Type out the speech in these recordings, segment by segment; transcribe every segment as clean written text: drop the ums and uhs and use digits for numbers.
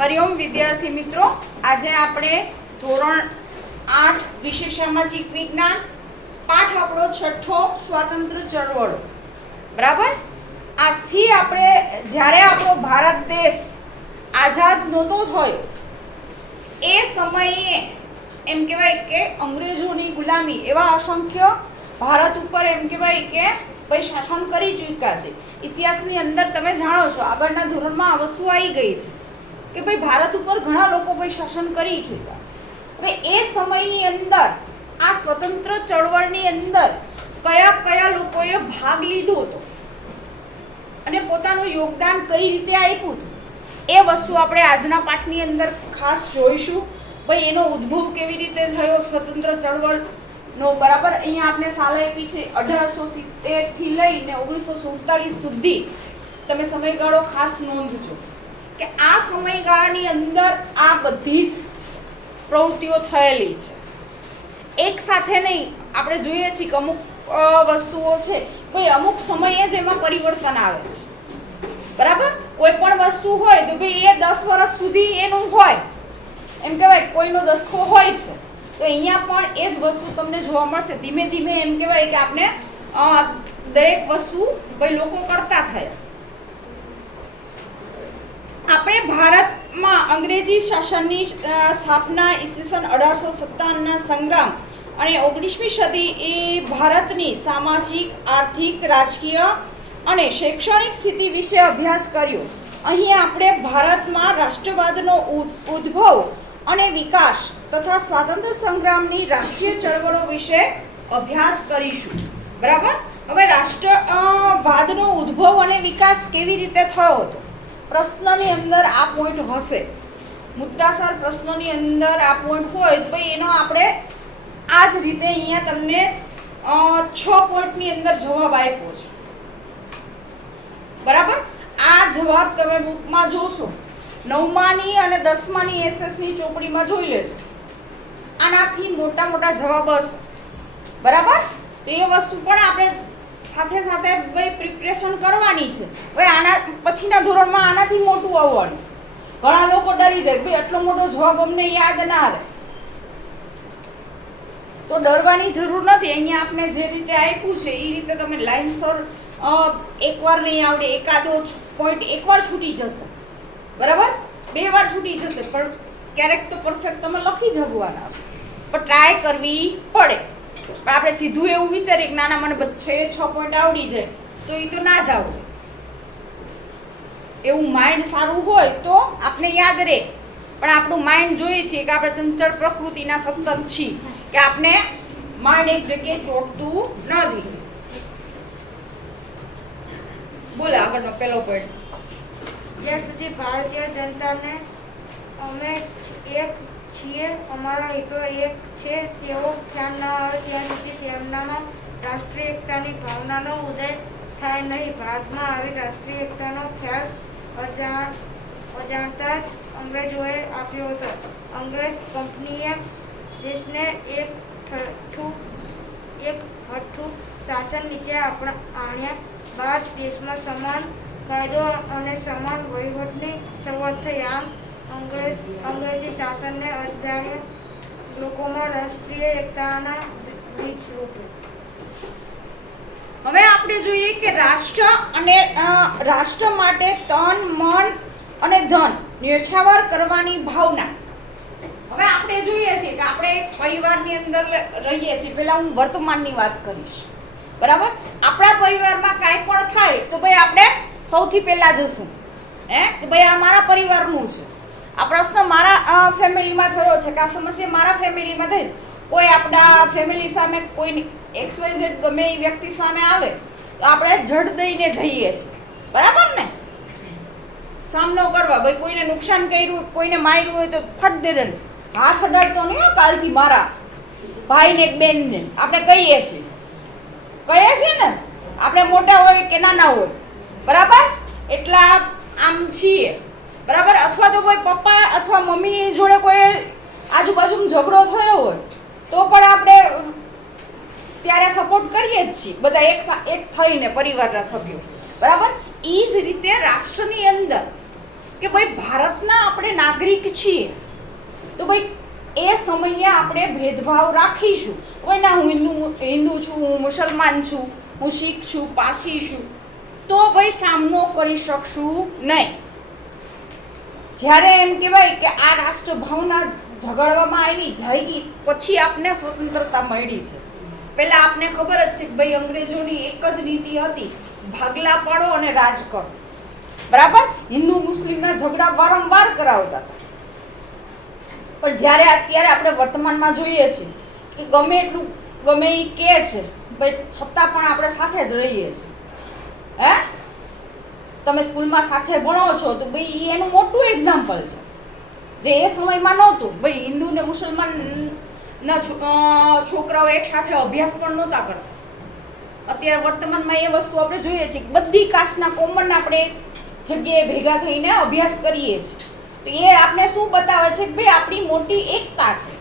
હરિઓમ વિદ્યાર્થી મિત્રો, આજે આપણે ધોરણ 8 વિષય સામાજિક વિજ્ઞાન પાઠ આપણો છઠ્ઠો સ્વાતંત્ર્ય ચળવળ. બરાબર. આજથી આપણે જ્યારે આપણો ભારત દેશ આઝાદ નહોતો થયો એ સમયે એમ કહેવાય કે અંગ્રેજોની ગુલામી એવા અસંખ્ય ભારત ઉપર એમ કહેવાય કે ભાઈ શાસન કરી ચૂક્યા છે. ઇતિહાસની અંદર તમે જાણો છો, આગળના ધોરણમાં આ વસ્તુ આવી ગઈ છે કે ભાઈ ભારત ઉપર ઘણા લોકો ભાઈ શાસન કરી ચૂક્યા છે. હવે એ સમયની અંદર આ સ્વતંત્ર ચળવળની અંદર કયા કયા લોકોએ ભાગ લીધો હતો અને પોતાનું યોગદાન કઈ રીતે આપ્યું હતું એ વસ્તુ આપણે આજના પાઠની અંદર ખાસ જોઈશું. ભાઈ એનો ઉદ્ભવ કેવી રીતે થયો સ્વતંત્ર ચળવળનો. બરાબર. અહીંયા આપણે સાલ આપી છે 1870 થી લઈને 1947 સુધી. તમે સમયગાળો ખાસ નોંધજો કે આ સમયગાળાની અંદર આ બધી જ પ્રવૃત્તિઓ થયેલી છે. એક સાથે નહીં. આપણે જોઈએ છીએ કે અમુક વસ્તુઓ છે ભાઈ અમુક સમયે જ એમાં પરિવર્તન આવે છે. બરાબર. કોઈ પણ વસ્તુ હોય તો ભાઈ એ 10 વર્ષ સુધી એનું હોય, એમ કહેવાય કોઈનો દસકો હોય છે, તો અહીંયા પણ એ જ વસ્તુ તમને જોવા મળશે. ધીમે ધીમે એમ કહેવાય કે આપણે દરેક વસ્તુ ભાઈ લોકો કરતા થયા. આપણે ભારતમાં અંગ્રેજી શાસનની સ્થાપના ઈસવીસન 1857ના સંગ્રામ અને 19મી સદી એ ભારતની સામાજિક, આર્થિક, રાજકીય અને શૈક્ષણિક સ્થિતિ વિશે અભ્યાસ કર્યો. અહીં આપણે ભારતમાં રાષ્ટ્રવાદનો ઉદ્ભવ અને વિકાસ તથા સ્વાતંત્ર્ય સંગ્રામની રાષ્ટ્રીય ચળવળો વિશે અભ્યાસ કરીશું. બરાબર. હવે રાષ્ટ્રવાદનો ઉદ્ભવ અને વિકાસ કેવી રીતે થયો હતો? પ્રશ્નની અંદર આ પોઈન્ટ હશે. મુદ્દાસર પ્રશ્નની અંદર આ પોઈન્ટ હોય તો ભાઈ એનો આપણે આ જ રીતે અહીંયા તમને 6 પોઈન્ટની અંદર જવાબ આપ્યો છે. બરાબર. આ જવાબ તમે બુકમાં જોશો, 9માની અને 10માની એસએસની ચોપડીમાં જોઈ લેજો. આનાથી મોટા મોટા જવાબ હશે. બરાબર. તો એ વસ્તુ પણ આપણે સાથે સાથે ભાઈ પ્રિપરેશન કરવાની છે. ભાઈ આના પછીના ધોરણમાં આનાથી મોટું આવવાનું છે. ઘણા લોકો ડરી જાય ભાઈ આટલો મોટો જવાબ અમને યાદ ના રહે. તો ડરવાની જરૂર નથી. અહીંયા આપણે જે રીતે આપ્યું છે એ રીતે તમે લાઇનસર એકવાર નહીં આવડે, એકાદો પોઈન્ટ એકવાર છૂટી જશે. બરાબર. 2 વાર છૂટી જશે, પણ ક્યારેક તો પરફેક્ટ તમે લખી જગવાના છો, પણ ટ્રાય કરવી પડે. પણ આપણે સીધું એવું વિચારીએ કે નાના મને 6 પોઈન્ટ આવડી જાય તો એ તો ના જ આવડે. એવું માઇન્ડ સારું હોય તો આપણે યાદ રહે. પણ આપણું માઇન્ડ જોઈએ છીએ કે આપણે ચંચળ પ્રકૃતિના સતત છીએ કે આપણે માઇન્ડ એક જગ્યાએ ચોટતું નથી. બોલો આગળનો પહેલો પોઈન્ટ. જ્યાં સુધી ભારતીય જનતાને અમે એક છીએ, અમારા હિતો એક છે તેવો ખ્યાલ ન આવે ત્યાં સુધી તેમનામાં રાષ્ટ્રીય એકતાની ભાવનાનો ઉદય થાય નહીં. ભારતમાં આવી રાષ્ટ્રીય એકતાનો ખ્યાલ અજાણતા જ અંગ્રેજોએ આપ્યો હતો. અંગ્રેજ કંપનીએ દેશને એક હઠ્ઠું શાસન નીચે આણ્યા બાદ દેશમાં સમાન કાયદો અને સમાન વહીવટની શરૂઆત થઈ. આમ અંગ્રેજી શાસનને અજાણ્યા લોકોમાં રાષ્ટ્રીય એકતાના બીજ રોપ્યું. હવે આપણે જોઈએ કે રાષ્ટ્ર માટે તન, મન અને ધન ન્યોછાવર કરવાની ભાવના. હવે આપણે જોઈએ છીએ કે આપણે એક પરિવારની અંદર રહીએ છીએ. પહેલા હું વર્તમાનની વાત કરીશ. બરાબર. આપણા પરિવારમાં કાંઈ પણ થાય તો ભાઈ આપણે સૌથી પહેલા જશું કે ભાઈ આ મારા પરિવારનું છે, આ પ્રશ્ન મારા ફેમિલીમાં થયો છે કે આ સમસ્યા મારા ફેમિલીમાં થઈ. કોઈ આપણા ફેમિલી સામે કોઈ XYZ ગમે એ વ્યક્તિ સામે આવે તો આપણે જડ દઈને જઈએ છીએ. બરાબર ને. સામનો કરવા. ભાઈ કોઈને નુકસાન કર્યું, કોઈને માર્યું હોય તો ફટ દે હાથ અડાડતો નહીં કાલથી મારા ભાઈને કે બેનને. આપણે કહીએ છીએ ને, આપણે મોટા હોય કે નાના હોય. બરાબર. એટલા આમ છીએ. બરાબર. અથવા તો કોઈ પપ્પા અથવા મમ્મી જોડે કોઈ આજુબાજુમાં ઝઘડો થયો હોય તો પણ આપણે ત્યારે સપોર્ટ કરીએ જ છીએ બધા એક થઈને પરિવારના સભ્યો. બરાબર. એ જ રીતે રાષ્ટ્રની અંદર કે ભાઈ ભારતના આપણે નાગરિક છીએ, તો ભાઈ એ સમયે આપણે ભેદભાવ રાખીશું. ભાઈ ના, હું હિન્દુ છું, હું મુસલમાન છું, હું શીખ છું, પારસી છું, તો ભાઈ સામનો કરી શકશું નહીં. જ્યારે એમ કહેવાય કે આ રાષ્ટ્રભાવના ઝઘડવામાં આવી જાય પછી આપને સ્વતંત્રતા મળી છે. પહેલા આપને ખબર જ છે કે ભાઈ અંગ્રેજોની એક જ નીતિ હતી, ભાગલા પાડો અને રાજ કરો. બરાબર, હિન્દુ મુસ્લિમના ઝઘડા વારંવાર કરાવતા હતા. પણ જ્યારે અત્યારે આપણે વર્તમાનમાં જોઈએ છીએ કે ગમે એટલું ગમે એ કહે છે ભાઈ, છતાં પણ આપણે સાથે જ રહીએ છીએ. હે, તમે સ્કૂલમાં સાથે ભણો છો તો ભાઈ એનું મોટું એક્ઝામ્પલ છે, જે એ સમયમાં નહોતું. ભાઈ હિન્દુ ને મુસલમાન ના છોકરાઓ એક સાથે અભ્યાસ પણ નહોતા કરતા. અત્યારે વર્તમાનમાં એ વસ્તુ આપણે જોઈએ છીએ કે બધી કાસ્ટના કોમન આપણે જગ્યાએ ભેગા થઈને અભ્યાસ કરીએ છીએ. તો એ આપણે શું બતાવે છે કે ભાઈ આપણી મોટી એકતા છે.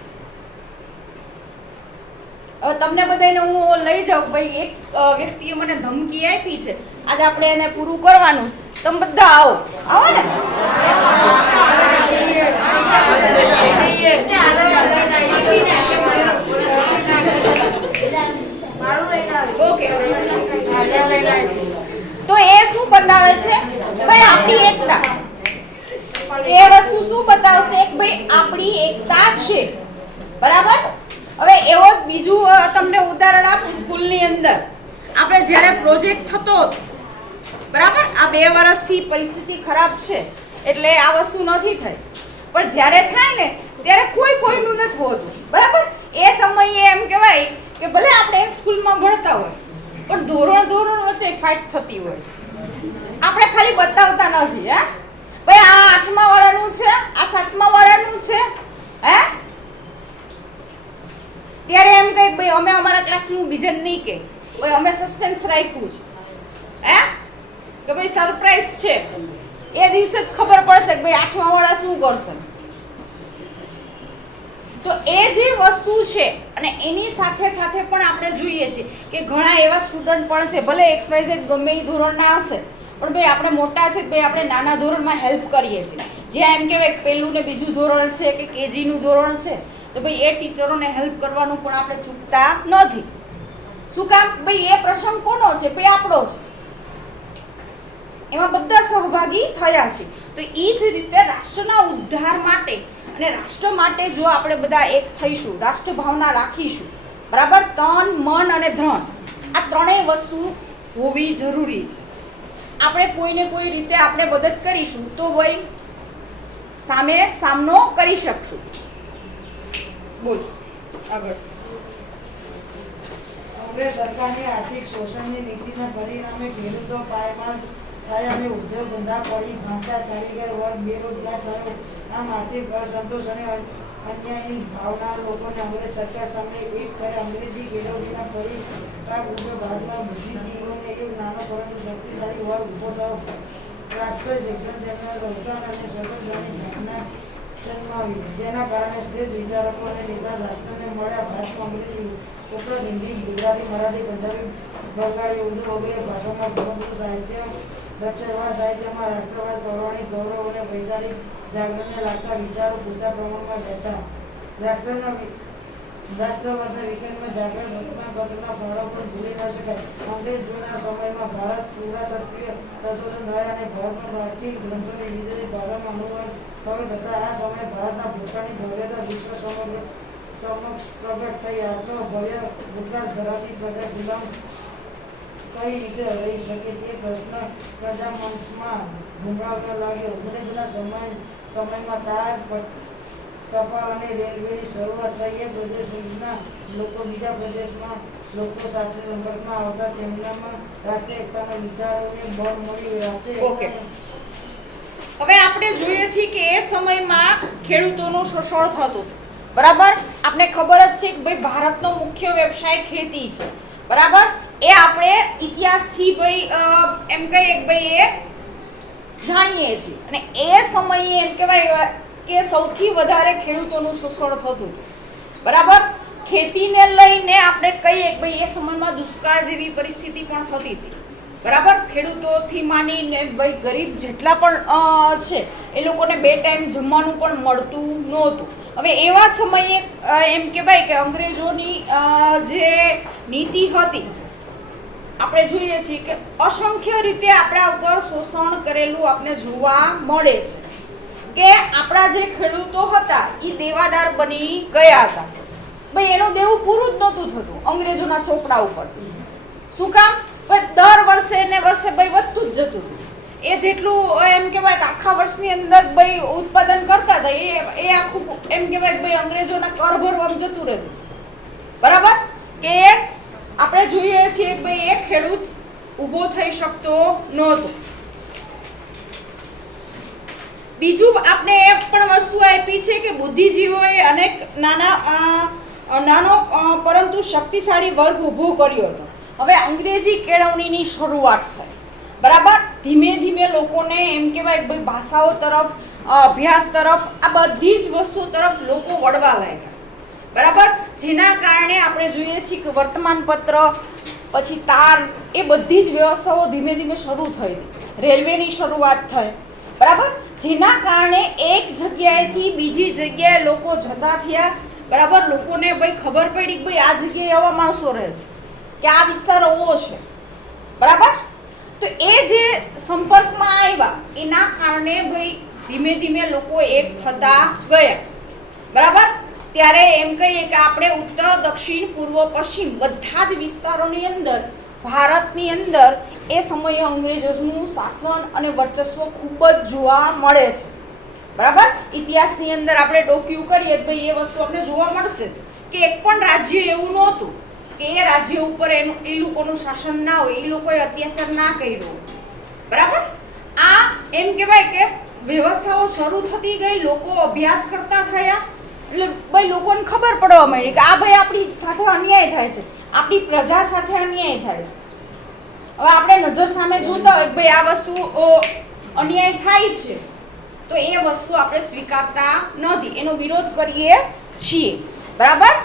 હવે તમને બધાને હું લઈ જાઉં, ભાઈ એક વ્યક્તિએ મને ધમકી આપી છે, આજે આપણે એને પૂરું કરવાનું છે, તમે બધા આવો. આવો ને? ઓકે, તો એ શું બતાવે છે ભાઈ આપણી એકતા. એ વસ્તુ શું બતાવશે કે ભાઈ આપણી એકતા છે. બરાબર. હવે એવો બીજું તમને ઉદાહરણ આપું. સ્કૂલની અંદર આપણે જ્યારે પ્રોજેક્ટ થતો હતો, બરાબર, આ 2 વર્ષથી પરિસ્થિતિ ખરાબ છે એટલે આ વસ્તુ નથી થઈ, પણ જ્યારે થાય ને ત્યારે કોઈનું નથી હોતું. બરાબર, એ સમયે એમ કહેવાય કે ભલે આપણે એક સ્કૂલમાં ભણતા હોય પણ ધોરણ વચ્ચે ફાઇટ થતી હોય છે. આપણે ખાલી બતાવતા નથી. હે ભાઈ, આ 8મા વાળાનું છે, આ 7મા વાળાનું છે. હે, ત્યારે એમ કહે ભાઈ અમે અમારા ક્લાસનું બીજન નહીં કે ભાઈ અમે સસ્પેન્સ રાખ્યું છે. હે, કે ભાઈ સરપ્રાઈઝ છે. એ દિવસે જ ખબર પડશે કે ભાઈ 8મા વાળા શું કરશે. તો એ જે વસ્તુ છે, અને એની સાથે સાથે પણ આપણે જોઈએ છીએ કે ઘણા એવા સ્ટુડન્ટ પણ છે, ભલે XYZ ગમે એ ધોરણના હશે, પણ ભાઈ આપણે મોટા છે, ભાઈ આપણે નાના ધોરણમાં હેલ્પ કરીએ છીએ. જ્યાં એમ કહેવાય પહેલું ને બીજું ધોરણ છે કે KGનું ધોરણ છે, તો ભાઈ એ ટીચરોને હેલ્પ કરવાનું પણ આપણે ચૂકતા નથી. શું કામ? ભાઈ એ પ્રસંગ કોનો છે? ભાઈ આપણો છે. એમાં બધા સહભાગી થયા છે. તો એ જ રીતે રાષ્ટ્રના ઉદ્ધાર માટે અને રાષ્ટ્ર માટે જો આપણે બધા એક થઈશું, રાષ્ટ્ર ભાવના રાખીશું, બરાબર, તન, મન અને ધન, આ ત્રણેય વસ્તુ હોવી જરૂરી છે. આપણે કોઈને કોઈ રીતે આપણે મદદ કરીશું તો ભાઈ સામનો કરી શકશું. બોલ આગળ. કોંગ્રેસ સરકારની આર્થિક શોષણની નીતિના પરિણામે ખેડૂતો પાયમાલ થયા અને ઉદ્યોગ ધંધા પડી ભાંગતા, કારીગર વર્ગ બેરોજગાર થયો. આમ આર્થિક અસંતોષ અને અન્યાયની ભાવના લોકોને અંગ્રેજ સરકાર સામે એક કરે. અંગ્રેજી કેળવણીના પરિપાક રૂપે ભારતમાં બુદ્ધિજીવીઓને એક નાનો પરંતુ શક્તિશાળી વર્ગ ઊભો થયો. રાષ્ટ્રીય શિક્ષણ તેમના રક્ષણ અને સ્વતંત્રની ભાવના જન્માવી, જેના કારણે શ્રેષ્ઠ વિચારકો અને નેતા રાષ્ટ્રને મળ્યા. ભારતમાં અંગ્રેજી ઉપરાંત હિન્દી, ગુજરાતી, મરાઠી, પંજાબી, બંગાળી, ઉર્દૂ વગેરે ભાષામાં ઘણું સાહિત્ય દક્ષિણવાદ સાહિત્યમાં રાષ્ટ્રવાદ, પૌરાણિક ગૌરવ અને વૈચારિક જાગરણને લાગતા વિચારો પૂરતા પ્રમાણમાં રહેતા. રાષ્ટ્રવાદના વિકેન્ડમાં જાગરણ ઘટના ફાળો પણ ભૂલી ન શકાય. અંગ્રેજ જૂના સમયમાં ભારત પુરાતત્વીય સંશોધન થયા અને ભારતમાં પ્રાચીન ગ્રંથોની વિદેશી ભાષામાં અનુવાદ થયો તથા આ સમયે ભારતના ભૂતકાળની ભવ્યતા વિશ્વ સમક્ષ પ્રગટ થઈ. આજનો ભવ્ય ભૂતકાળ ધરાવતી પ્રજા ગુલામ કઈ રીતે રહી શકે તે પ્રશ્ન પ્રજામંચમાં ગુંગળાવતો લાગ્યો. અંગ્રેજોના સમયમાં તાર, ટપાલ અને રેલવેની શરૂઆત થઈ. એક પ્રદેશના લોકો બીજા પ્રદેશમાં લોકો સાથે સંપર્કમાં આવતા. તેમનામાં રાષ્ટ્રીય એકતાના વિચારોને બળ મળી. ઓકે, હવે આપણે જોઈએ છીએ કે એ સમયમાં ખેડૂતોનું શોષણ થતું. બરાબર, આપણે ખબર જ છે કે ભાઈ ભારતનો મુખ્ય વ્યવસાય ખેતી છે. બરાબર, એ આપણે ઇતિહાસથી ભાઈ એમ કહીએ કે ભાઈ એ જાણીએ છીએ. અને એ સમયે એમ કહેવાય કે સૌથી વધારે ખેડૂતોનું શોષણ થતું હતું. બરાબર, ખેતીને લઈને આપણે કહીએ કે ભાઈ એ સમયમાં દુષ્કાળ જેવી પરિસ્થિતિ પણ થતી હતી. બરાબર. ખેડૂતોથી માંડીને ભાઈ ગરીબ જેટલા પણ છે એ લોકોને 2 ટાઈમ જમવાનું પણ મળતું નહોતું. હવે એવા સમયે એમ કહેવાય કે અંગ્રેજોની જે નીતિ હતી, આપણે જોઈએ છીએ કે અસંખ્ય રીતે આપણા ઉપર શોષણ કરેલું આપણે જોવા મળે છે કે આપણા જે ખેડૂતો હતા એ દેવાદાર બની ગયા હતા. ભાઈ એનું દેવું પૂરું જ નહોતું થતું અંગ્રેજોના ચોપડા ઉપરથી. શું કામ? ભાઈ દર વર્ષે ને વર્ષે ભાઈ વધતું જ જતું હતું. એ જેટલું એમ કહેવાય કે આખા વર્ષની અંદર ભાઈ ઉત્પાદન કરતા હતા એ આખું એમ કહેવાય કે ભાઈ અંગ્રેજોના કર ભરવામાં જતું રહેતું. બરાબર. કે આપણે જોઈએ છીએ કે ભાઈ એ ખેડૂત ઊભો થઈ શકતો નહોતો. બીજું આપણે એ પણ વસ્તુ આપી છે કે બુદ્ધિજીવોએ અનેક નાનો પરંતુ શક્તિશાળી વર્ગ ઊભો કર્યો હતો. હવે અંગ્રેજી કેળવણીની શરૂઆત થઈ. બરાબર. ધીમે ધીમે લોકોને એમ કહેવાય કે ભાઈ ભાષાઓ તરફ, અભ્યાસ તરફ, આ બધી જ વસ્તુઓ તરફ લોકો વળવા લાગ્યા. બરાબર. જેના કારણે આપણે જોઈએ છીએ કે વર્તમાનપત્ર, પછી તાર, એ બધી જ વ્યવસ્થાઓ ધીમે ધીમે શરૂ થઈ. રેલવેની શરૂઆત થઈ. બરાબર. જેના કારણે એક જગ્યાએથી બીજી જગ્યાએ લોકો જતા થયા. બરાબર. લોકોને ભાઈ ખબર પડી કે ભાઈ આ જગ્યાએ આવા માણસો રહે છે, કે આ વિસ્તાર એવો છે. બરાબર. તો એ જે સંપર્કમાં આવ્યા એના કારણે ભાઈ ધીમે ધીમે લોકો એક થતા ગયા. બરાબર. ત્યારે એમ કહીએ કે આપણે ઉત્તર, દક્ષિણ, પૂર્વ, પશ્ચિમ બધા જ વિસ્તારોની અંદર, ભારતની અંદર એ સમયે અંગ્રેજોનું શાસન અને વર્ચસ્વ ખૂબ જ જોવા મળે છે. બરાબર. ઇતિહાસની અંદર આપણે ડોક્યુ કરીએ તો ભાઈ એ વસ્તુ આપણે જોવા મળશે જ કે એક પણ રાજ્ય એવું નહોતું કે એ રાજ્ય ઉપર એ લોકોનું શાસન ના હોય, એ લોકોએ અત્યાચાર ના કર્યો. બરાબર. આ એમ કહેવાય કે વ્યવસ્થાઓ શરૂ થતી ગઈ, લોકો અભ્યાસ કરતા થયા, એટલે ભાઈ લોકોને ખબર પડવા માંડી કે આ ભાઈ આપણી સાથે અન્યાય થાય છે, આપણી પ્રજા સાથે અન્યાય થાય છે. હવે આપણે નજર સામે જોતા હોય કે ભાઈ આ વસ્તુ અન્યાય થાય છે, તો એ વસ્તુ આપણે સ્વીકારતા નથી, એનો વિરોધ કરીએ છીએ. બરાબર.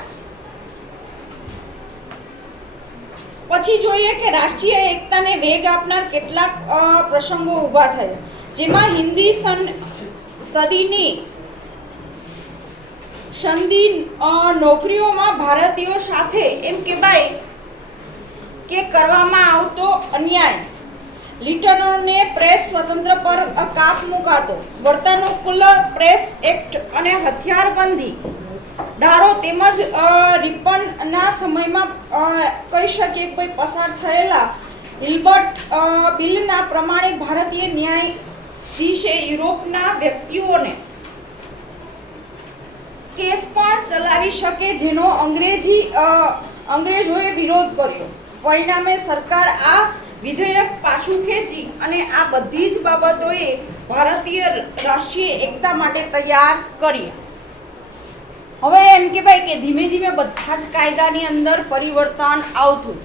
પછી જોઈએ કે રાષ્ટ્રીય એકતાને વેગ આપનાર કેટલાક પ્રસંગો ઊભા થયા, જેમાં હિન્દી સંધિ નોકરીઓમાં ભારતીયો સાથે એમ કહેવાય કે કરવામાં આવતો અન્યાય, લિટનોને પ્રેસ સ્વતંત્ર પર કાપ મુકાતો, વર્તનુકૂલ પ્રેસ એક્ટ અને હથિયારબંધી ધારો તેમજ રિપનના સમયમાં કહી શકીએ કે ભાઈ પસાર થયેલા હિલ્બર્ટ બિલના પ્રમાણે ભારતીય ન્યાયાધીશે યુરોપના વ્યક્તિઓને કેસ પણ ચલાવી શકે, જેનો અંગ્રેજોએ વિરોધ કર્યો. પરિણામે સરકાર આ વિધેયક પાછું ખેંચી અને આ બધી જ બાબતોએ ભારતીય રાષ્ટ્રીય એકતા માટે તૈયાર કરી. હવે એમ કહેવાય કે ધીમે ધીમે બધા જ કાયદાની અંદર પરિવર્તન આવતું.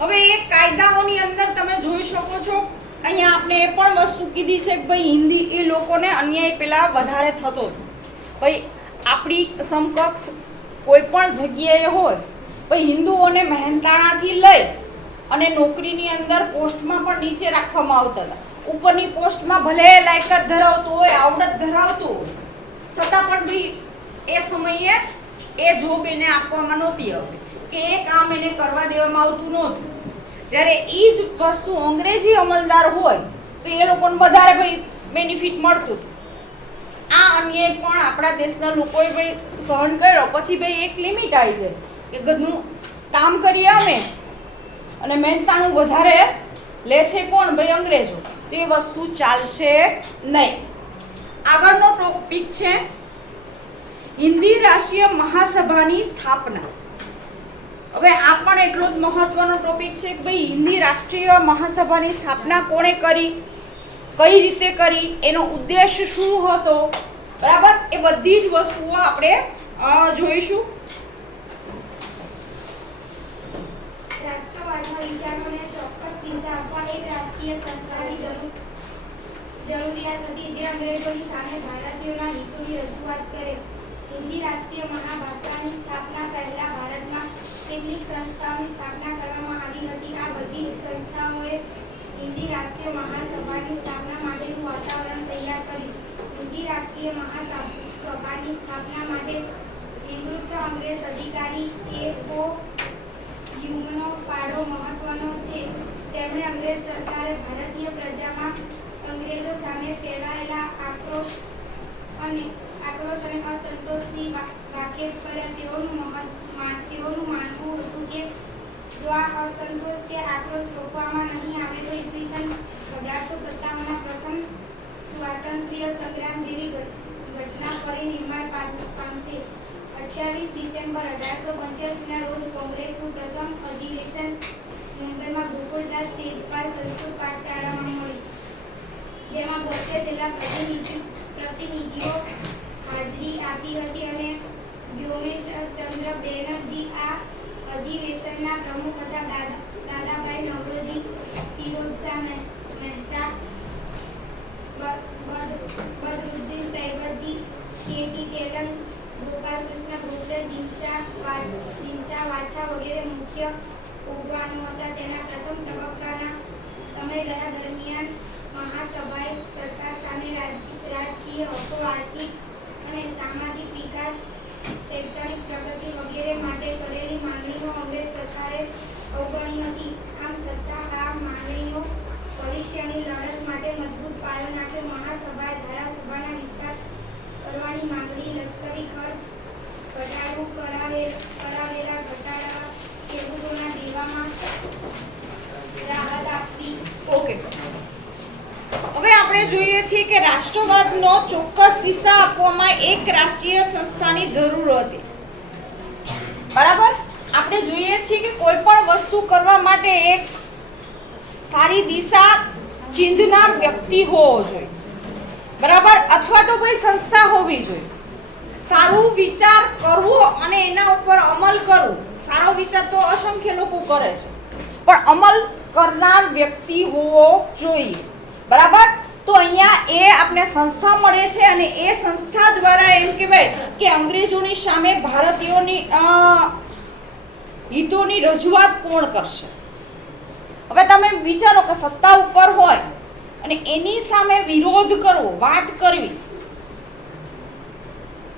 હવે એ કાયદાઓની અંદર તમે જોઈ શકો છો, અહીંયા આપણે એ પણ વસ્તુ કીધી છે કે ભાઈ હિન્દી એ લોકોને અન્યાય પેલા વધારે થતો હતો. ભાઈ આપણી સમકક્ષ કોઈ પણ જગ્યાએ હોય, ભાઈ હિન્દુઓને મહેનતાણાથી લઈ અને નોકરીની અંદર પોસ્ટમાં પણ નીચે રાખવામાં આવતા હતા. ઉપરની પોસ્ટમાં ભલે લાયકાત ધરાવતું હોય, આવડત ધરાવતું હોય, છતાં પણ બી એ સમયે એ જોબ એને આપવામાં નહોતી આવતી, કે એ કામ એને કરવા દેવામાં આવતું નહોતું. જ્યારે એ જ વસ્તુ અંગ્રેજી અમલદાર હોય તો એ લોકોને વધારે ભાઈ બેનિફિટ મળતું. આ અન્યાય પણ આપણા દેશના લોકોએ ભાઈ સહન કર્યો. પછી ભાઈ એક લિમિટ આવી ગઈ કે બધું કામ કરીએ અમે અને મહેનતાણું વધારે લે છે કોણ? ભાઈ અંગ્રેજો. તે વસ્તુ ચાલશે નહીં. આગળનો ટોપિક છે હિન્દી રાષ્ટ્રીય મહાસભાની સ્થાપના. હવે આ પણ એટલો જ મહત્વનો ટોપિક છે કે ભાઈ હિન્દી રાષ્ટ્રીય મહાસભાની સ્થાપના કોણે કરી, કઈ રીતે કરી, એનો ઉદ્દેશ શું હતો. બરાબર. એ બધી જ વસ્તુઓ આપણે જોઈશું. રાષ્ટ્રવાદના વિચારોને ચોક્કસ દિશા આપવા એક રાષ્ટ્રીય સંસ્થાની જરૂરિયાત હતી, જે અંગ્રેજોની સામે ભારતીયોના હિતોની રજૂઆત કરે. હિન્દી રાષ્ટ્રીય મહાભાષાની સ્થાપના કેટલીક સંસ્થાઓની સ્થાપના કરવામાં આવી હતી. આ બધી જ સંસ્થાઓએ હિન્દી રાષ્ટ્રીય મહાસભાની સ્થાપના માટેનું વાતાવરણ તૈયાર કર્યું. હિન્દી રાષ્ટ્રીય મહાસભાની સ્થાપના માટે નિવૃત્ત અંગ્રેજ અધિકારી A.O. હ્યુમનો ફાળો મહત્વનો છે. તેમણે અંગ્રેજ સરકારે ભારતીય પ્રજામાં અંગ્રેજો સામે ફેલાયેલા આક્રોશ અને અસંતોષથી વાકેફ કર્યા. તેઓનું માનવું હતું કે જો આ અસંતોષ કે આક્રોશ રોકવામાં નહીં આવે તો ઈસવીસન 1857ના પ્રથમ સ્વાતંત્ર્ય સંગ્રામ જેવી ઘટના ફરી નિર્માણ પામશે. 28 ડિસેમ્બર 1885ના રોજ કોંગ્રેસનું પ્રથમ અધિવેશન મુંબઈમાં ગોકુળદાસ તેજપાલ સંસ્કૃત પાઠશાળામાં મળ્યું, જેમાં 72 જેટલા પ્રતિનિધિઓ હાજરી આપી હતી અને વ્યોમેશ ચંદ્ર બેનર્જી આ અધિવેશનના પ્રમુખ હતા. દાદાભાઈ નવરોજી, ફિરોઝશાહ મહેતા, બદરુદ્દીન તૈયબજી, કે.ટી. તેલંગ, ગોપાલકૃષ્ણ ગોખલે, દિનશા વાછા વગેરે મુખ્ય આગેવાનો હતા. તેના પ્રથમ તબક્કાના સમયગાળા દરમિયાન મહાસભાએ સરકાર સામે રાજકીય હકો, આર્થિક અને સામાજિક વિકાસ, શૈક્ષણિક પ્રગતિ વગેરે માટે કરેલી માંગણીઓ અંગ્રેજ સરકારે અવગણી હતી. આમ છતાં આ માંગણીઓ ભવિષ્યની લડત માટે મજબૂત પાયો નાખ્યો. મહાસભાએ ધારાસભાના વિસ્તાર કરવાની માંગણી, લશ્કરી ખર્ચ ઘટાડવું, કરાવેલા ઘટાડા, ખેડૂતોના દેવામાં રાહત આપવી. ઓકે, હવે આપણે જોઈએ છીએ કે રાષ્ટ્રવાદનો ચોક્કસ દિશા આપવામાં એક રાષ્ટ્રીય સંસ્થાની જરૂર હતી. બરાબર, આપણે જોઈએ છીએ કે કોઈ પણ વસ્તુ કરવા માટે એક સારી દિશા ચિંધનાર વ્યક્તિ હોવો જોઈએ. બરાબર, અથવા તો કોઈ સંસ્થા હોવી જોઈએ. સારું વિચાર કરવો અને એના ઉપર અમલ કરવો. સારો વિચાર તો અસંખ્ય લોકો કરે છે, પણ અમલ કરનાર વ્યક્તિ હોવો જોઈએ. બરાબર, તો અહીંયા એ આપણે સંસ્થા મળે છે અને એ સંસ્થા દ્વારા એમ કહેવાય કે અંગ્રેજોની સામે ભારતીયોની હિતોની રજૂઆત કોણ કરશે. હવે તમે વિચારો કે સત્તા ઉપર હોય અને એની સામે વિરોધ કરવો, વાત કરવી,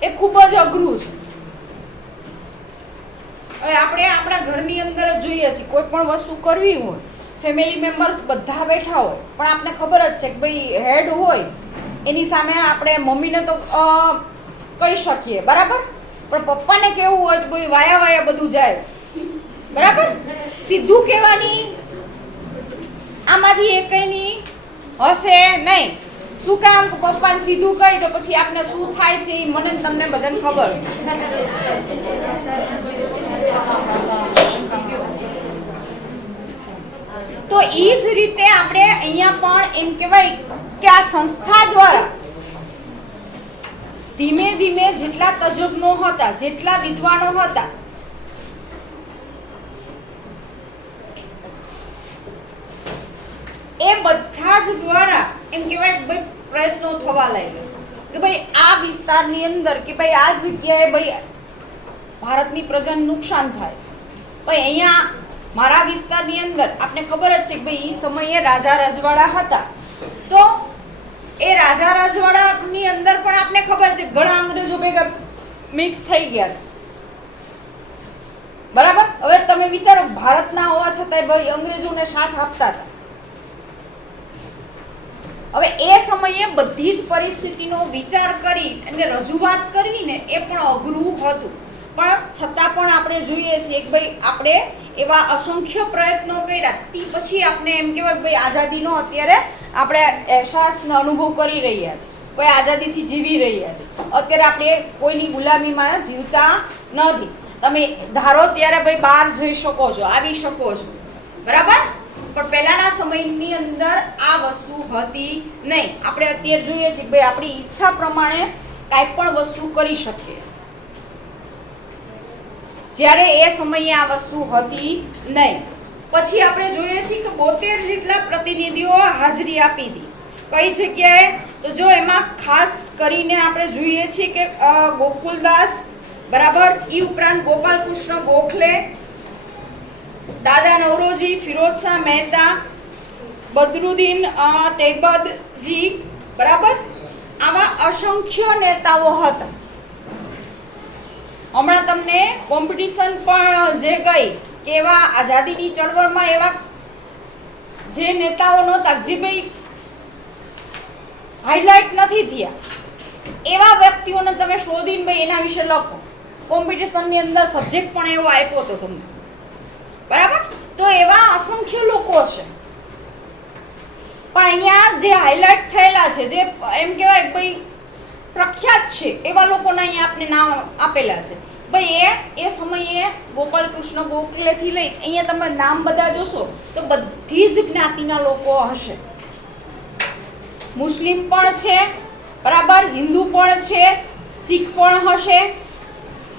એ ખૂબ જ અઘરું છે. હવે આપણે આપણા ઘરની અંદર જ જોઈએ છીએ, કોઈ પણ વસ્તુ કરવી હોય, ફેમિલી મેમ્બર્સ બધા બેઠા હોય, પણ આપણે ખબર જ છે કે ભાઈ હેડ હોય એની સામે આપણે મમ્મીને તો કહી શકીએ, બરાબર, પણ પપ્પાને કેવું હોય તો ભાઈ વાયા વાયા બધું જાય છે. બરાબર, સીધું કહેવાની આમાંથી એકની હશે નહીં. શું કામ? પપ્પાને સીધું કહી તો પછી આપણે શું થાય છે એ મને તમને બધાને ખબર છે. તો એ જ રીતે આપણે અહીંયા પણ એમ કહેવાય કે આ સંસ્થા દ્વારા ધીમે ધીમે જેટલા તજજ્ઞો હતા, જેટલા વિદ્વાનો હતા, એ બધા જ દ્વારા એમ કહેવાય ભાઈ પ્રયત્નો થવા લાગ્યા કે ભાઈ આ વિસ્તારની અંદર કે ભાઈ આ જગ્યાએ ભાઈ ભારતની પ્રજાને નુકસાન થાય. ભાઈ અહીંયા મારા વિસ્તારની અંદર આપણે ખબર જ છે કે ભાઈ એ સમયે રાજા રજવાડા હતા, તો એ રાજા રજવાડાની અંદર પણ આપણે ખબર છે ઘણા અંગ્રેજો ભેગા મિક્સ થઈ ગયા. બરાબર, હવે તમે વિચારો ભારતના હોવા છતાંય ભાઈ અંગ્રેજોને સાથ આપતા હતા. હવે એ સમયે બધી જ પરિસ્થિતિનો વિચાર કરી અને રજૂઆત કરવી ને એ પણ અઘરું હતું, પણ છતાં પણ આપણે જોઈએ છીએ કે ભાઈ આપણે એવા અસંખ્ય પ્રયત્નો કર્યા. તે પછી આપણે એમ કહેવાય કે ભાઈ આઝાદીનો અત્યારે આપણે અહેસાસનો અનુભવ કરી રહ્યા છીએ, કોઈ આઝાદીથી જીવી રહ્યા છે. અત્યારે આપણે કોઈની ગુલામીમાં જીવતા નથી. તમે ધારો ત્યારે ભાઈ બહાર જઈ શકો છો, આવી શકો છો, બરાબર, પણ પહેલાના સમયની અંદર આ વસ્તુ હતી નહીં. આપણે અત્યારે જોઈએ છીએ કે ભાઈ આપણી ઈચ્છા પ્રમાણે કાંઈ પણ વસ્તુ કરી શકીએ, જ્યારે એ સમયે આ વસ્તુ હતી નહીં. પછી આપણે જોઈએ છીએ કે 72 જેટલા પ્રતિનિધિઓ હાજરી આપી હતી. કઈ જગ્યાએ? તો જો એમાં ખાસ કરીને આપણે જોઈએ છીએ કે ગોકુલદાસ, બરાબર, એ ઉપરાંત ગોપાલકૃષ્ણ ગોખલે, દાદા નવરોજી, ફિરોઝ શાહ મહેતા, બદરુદ્દીન તૈયબજી, બરાબર. આવા અસંખ્ય નેતાઓ હતા. હમણાં તમને કોમ્પિટિશન પણ જે ગઈ કે એવા આઝાદીની ચળવળમાં એવા જે નેતાઓ નહોતા જે ભાઈ હાઇલાઇટ નથી થયા, એવા વ્યક્તિઓને તમે શોધીને ભાઈ એના વિશે લખો. કોમ્પિટિશનની અંદર સબ્જેક્ટ પણ એવો આપ્યો હતો તમને, બરાબર. તો એવા અસંખ્ય લોકો છે, પણ અહીંયા જે હાઇલાઇટ થયેલા છે, જે એમ કહેવાય કે ભાઈ પ્રખ્યાત છે, એવા લોકોના અહીંયા આપણે નામ આપેલા છે. ભાઈ એ સમયે ગોપાલ કૃષ્ણ ગોખલેથી લઈ અહીંયા તમે નામ બધા જોશો તો બધી જ જ્ઞાતિના લોકો હશે. મુસ્લિમ પણ છે, બરાબર, હિન્દુ પણ છે, શીખ પણ હશે,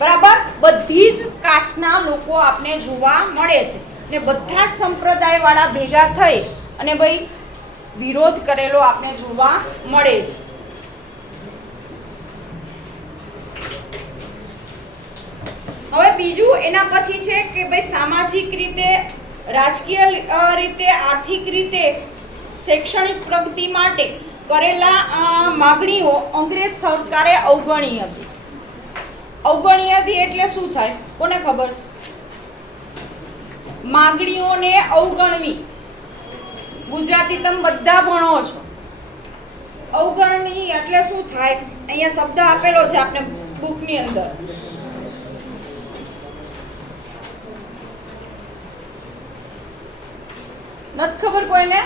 બરાબર. બધી જ કાસ્ટના લોકો આપણે જોવા મળે છે ને બધા જ સંપ્રદાય વાળા ભેગા થઈ અને ભાઈ વિરોધ કરેલો આપણે જોવા મળે છે. હવે બીજું એના પછી છે કે ભાઈ સામાજિક રીતે, રાજકીય રીતે, આર્થિક રીતે, શૈક્ષણિક પ્રગતિ માટે કરેલા માગણીઓ અંગ્રેજ સરકારે અવગણી હતી. અવગણી હતી એટલે શું થાય, કોને ખબર છે? માગણીઓને અવગણવી. ગુજરાતી તમે બધા ભણો છો. અવગણવી એટલે શું થાય? અહીંયા શબ્દ આપેલો છે આપણે બુકની અંદર. નથી ખબર કોઈને?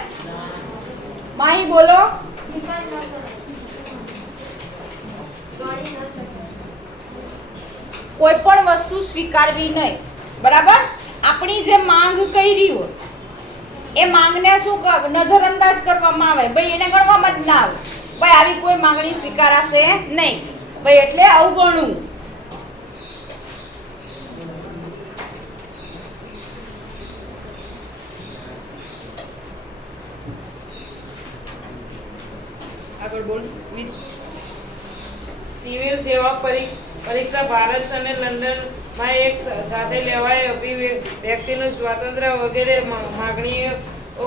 માહી બોલો. કોઈ પણ વસ્તુ સ્વીકારવી નહીં, બરાબર. આપણી જે માંગ કરી હોય એ માંગને શું નજરઅંદાજ કરવામાં આવે, ભાઈ એને ગણવામાં જ ના આવે. ભાઈ આવી કોઈ માંગણી સ્વીકારાશે નહીં, ભાઈ એટલે અવગણવું. આગળ બોલ. સિવિલ સેવા પરીક્ષા ભારત અને લંડનમાં એક સાથે લેવાય. અભિવ્યક્તિનું સ્વાતંત્ર્ય વગેરે માગણીઓ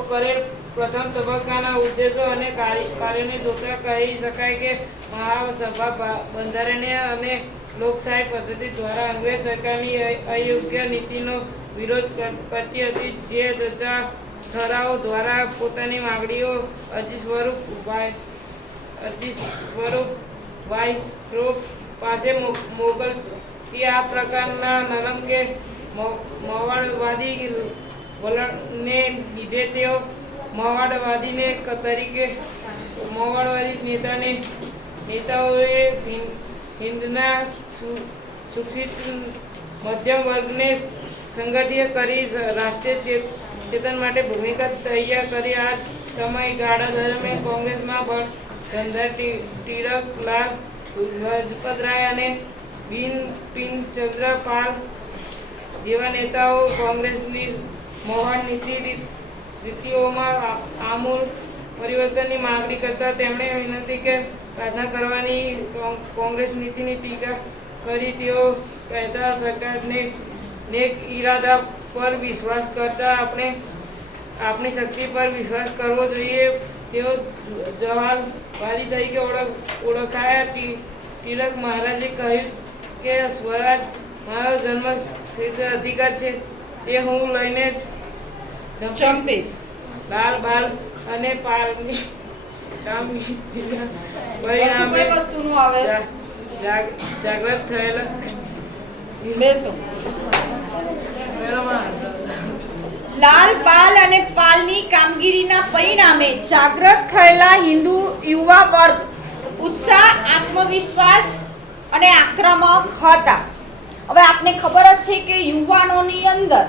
કરેલ પ્રથમ તબક્કાના ઉદ્દેશો અને કાર્યોને જોતા કહી શકાય કે મહાસભા બંધારણીય અને લોકશાહી પદ્ધતિ દ્વારા અંગ્રેજ સરકારની અયોગ્ય નીતિનો વિરોધ કરતી હતી, જે ચર્ચા ઠરાવો દ્વારા પોતાની માગણીઓ અરજી સ્વરૂપ વાઇસરોય પાસે મોકલતી. આ પ્રકારના નરમ કે મોવાડવાદી વલણને લીધે તેઓ મોવાડવાદી નેતાઓએ હિન્દના શિક્ષિત મધ્યમ વર્ગને સંગઠિત કરી રાષ્ટ્રીય ચેતન માટે ભૂમિકા તૈયાર કરી. આ સમયગાળા દરમિયાન કોંગ્રેસમાં ગંધર ટિળકલાલ, લજપતરાય અને બિપિનચંદ્ર પાલ જેવા નેતાઓ કોંગ્રેસની મહાન નીતિઓમાં આમૂલ પરિવર્તનની માંગણી કરતા તેમણે વિનંતી કે પ્રાર્થના કરવાની કોંગ્રેસ નીતિની ટીકા કરી. તેઓ કહેતા સરકારને નેક ઇરાદા પર વિશ્વાસ કરતા આપણી શક્તિ પર વિશ્વાસ કરવો જોઈએ. તેઓ જવાહરવાદી તરીકે ઓળખાયા. તિલક મહારાજે કહ્યું કે સ્વરાજ મારો જન્મ સિદ્ધ અધિકાર છે, તે હું લઈને જ જંપીશ. લાલ બાલ અને પાલની પરિણામે જાગૃત થયેલા લાલ બાલ અને પાલની કામગીરીના પરિણામે જાગૃત થયેલા હિન્દુ યુવા વર્ગ ઉત્સાહ, આત્મવિશ્વાસ અને આક્રમક હતા. હવે આપને ખબર જ છે કે યુવાનોની અંદર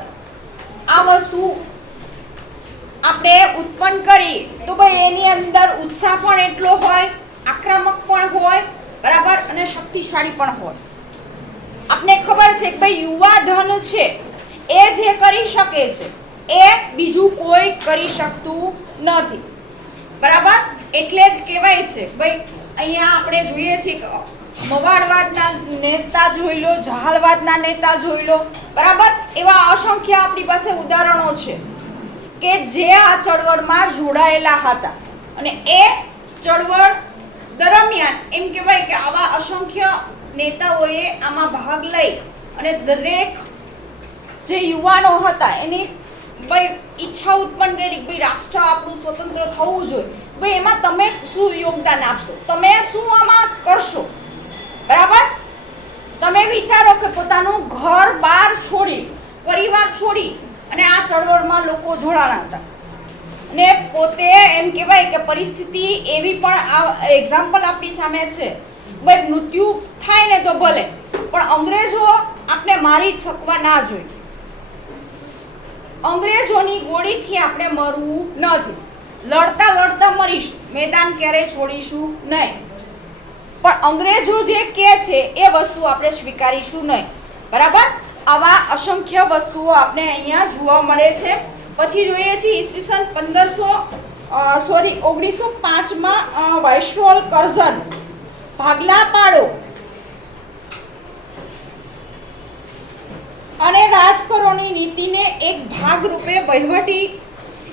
આ વસ્તુ આપણે ઉત્પન્ન કરી તો ભાઈ એની અંદર ઉત્સાહ પણ એટલો હોય, આક્રમક પણ હોય, બરાબર, અને શક્તિશાળી પણ હોય. આપને ખબર છે કે ભાઈ યુવા ધન છે એ જે કરી શકે છે એ બીજું કોઈ કરી શકતું નથી, બરાબર. એટલે જ કહેવાય છે ભાઈ અહીંયા આપણે જોઈએ છીએ કે મવાડવાદના નેતા જોઈ લો, જહાલવાદના નેતા જોઈ લો, બરાબર. એવા અસંખ્ય આપણી પાસે ઉદાહરણો છે કે જે આ ચળવળમાં જોડાયેલા હતા અને એ ચળવળ દરમિયાન એમ કહેવાય કે આવા અસંખ્ય નેતાઓએ આમાં ભાગ લઈ અને દરેક જે યુવાનો હતા એની ભાઈ ઈચ્છા ઉત્પન્ન કરી ભાઈ રાષ્ટ્ર આપણું સ્વતંત્ર થવું જોઈએ. ભાઈ એમાં તમે શું યોગદાન આપશો, તમે શું આમાં કરશો, બરાબર. તમે વિચારો કે પોતાનું ઘર બાર છોડી, પરિવાર છોડી અને આ ચળવળમાં લોકો જોડાણા હતા અને પોતે એમ કહેવાય કે પરિસ્થિતિ એવી પણ એક્ઝામ્પલ આપણી સામે છે. ભાઈ મૃત્યુ થાય ને તો ભલે, પણ અંગ્રેજો આપણે મારી જ શકવા ના જોઈએ. અંગ્રેજોની ગોળીથી આપણે મરવું નથી. લડતા લડતા મરીશું, મેદાન ક્યારેય છોડીશું નહીં. પણ અંગ્રેજો જે કહે છે એ વસ્તુ આપણે સ્વીકારીશું નહીં, બરાબર. આવા અસંખ્ય વસ્તુઓ આપણે અહીંયા જોવા મળે છે. પછી જોઈએ છીએ ઈસવીસન 1905માં વાઇસરોય કર્ઝન ભાગલા પાડો અને રાજકરોની નીતિને એક ભાગરૂપે વહીવટી